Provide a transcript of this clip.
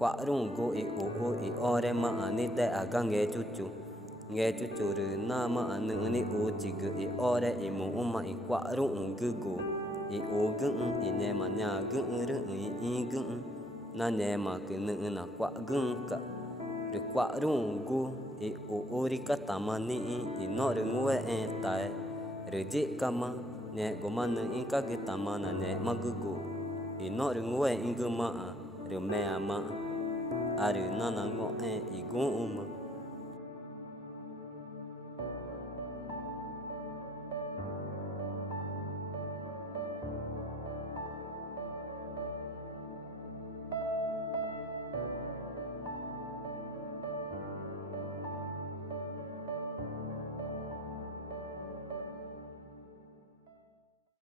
quả rung go i ore ma ani te aga nghe chuchu rồi na ma anu ni u chỉ gu i ore i mu ma i quả rung gu go i o gu i ne ma nya gu ru i gu na ne ma cứ nữ na quả gu cả rồi quả rung go i ori ka tamani i no ru ngwe e tai rồi ji kama ne go ma nu in ka ge tamana ne ma gu go i no ru ngwe in gu ma rồi me ma ari na na ngo e i gu ma